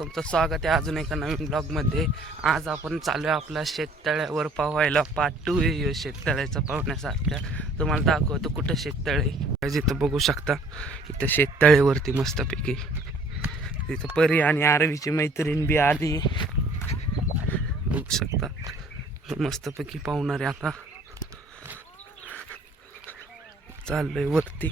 तुमचं स्वागत आहे अजून एका नवीन ब्लॉगमध्ये। आज आपण चालू आहे आपला शेततळ्यावर पाहायला। पार्ट 2 आहे शेततळ्याचा पाहण्यासारखा। तुम्हाला दाखवतो कुठं शेततळ आहे। जिथं बघू शकता इथं शेततळ्यावरती मस्तपैकी तिथं परी आणि आरवीची मैत्रीण बी आली, बघू शकता। मस्तपैकी पाहुणार आहे। आता चाललोय वरती।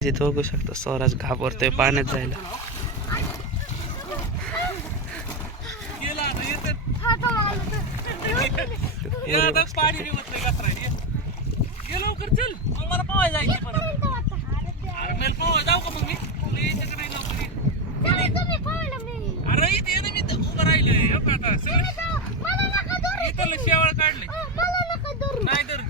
जिथं बघू शकता स्वराज घाबरतोय पाण्यात जायला। शेवाळ काढले नाही तर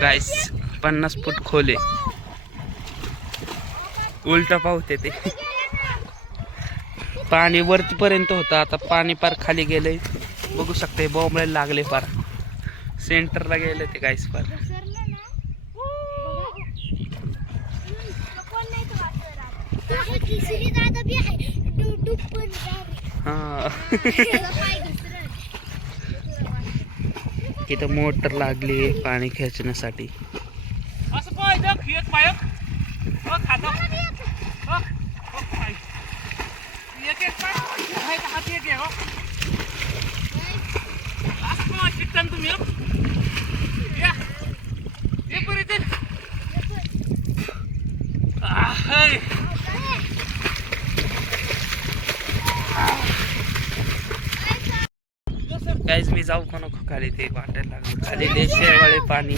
गाइस 50 फूट खोले, उलटा पावते ते पाणी वरतीपर्यंत होतं। आता पाणी पार खाली गेलंय, बघू शकते बॉम्बला लागले, पार सेंटरला गेले ते गाइस पार। इथं मोटर लागली पाणी खेचण्यासाठी। असं पाहिजे खेत पायक खाता एक एक पाय हात एक आहे हो। असं पाय शिकता तुम्ही या ये पुरी ते गाइस मी जाऊ का नको खाली? ते वाटायला लागलं खाली लय शेवाळे पाणी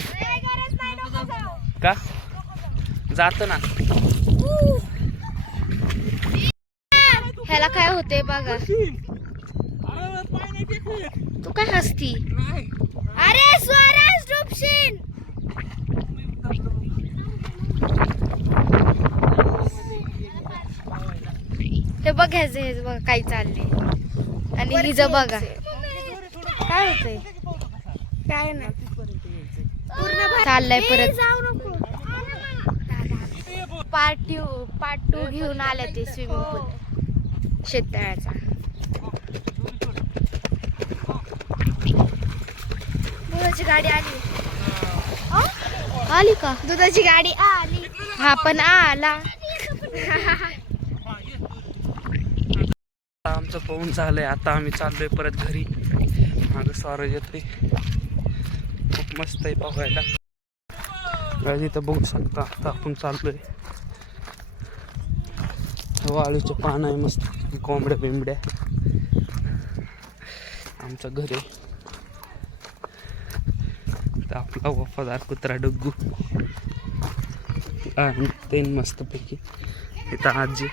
का जातो ना। ह्याला काय होते बघा। तू काय हसती? अरे स्वराज डुबशील। हे बघायचं, हे बघा काय चाललंय आणि हिचं बघा काय होतंय। काय नाही चाललंय परत। पार्ट 2 घेऊन आले ते स्विमिंग पूल शेततळ्याचा। दुधाची गाडी आली, आली का? दुधाची गाडी आली, हा पण आला। आमचं पाहून झालंय, आता आम्ही चाललोय परत घरी। माझं स्वराज येतोय, खूप मस्त आहे पाहायला। इथं बघू शकता आता आपण चाललोय। वाळूचे पान आहे मस्त, कोंबड्या बिंबड्या। आमचं घर आहे, आपला वफादार कुत्रा डुग्गू आणि ते मस्तपैकी इथं आजी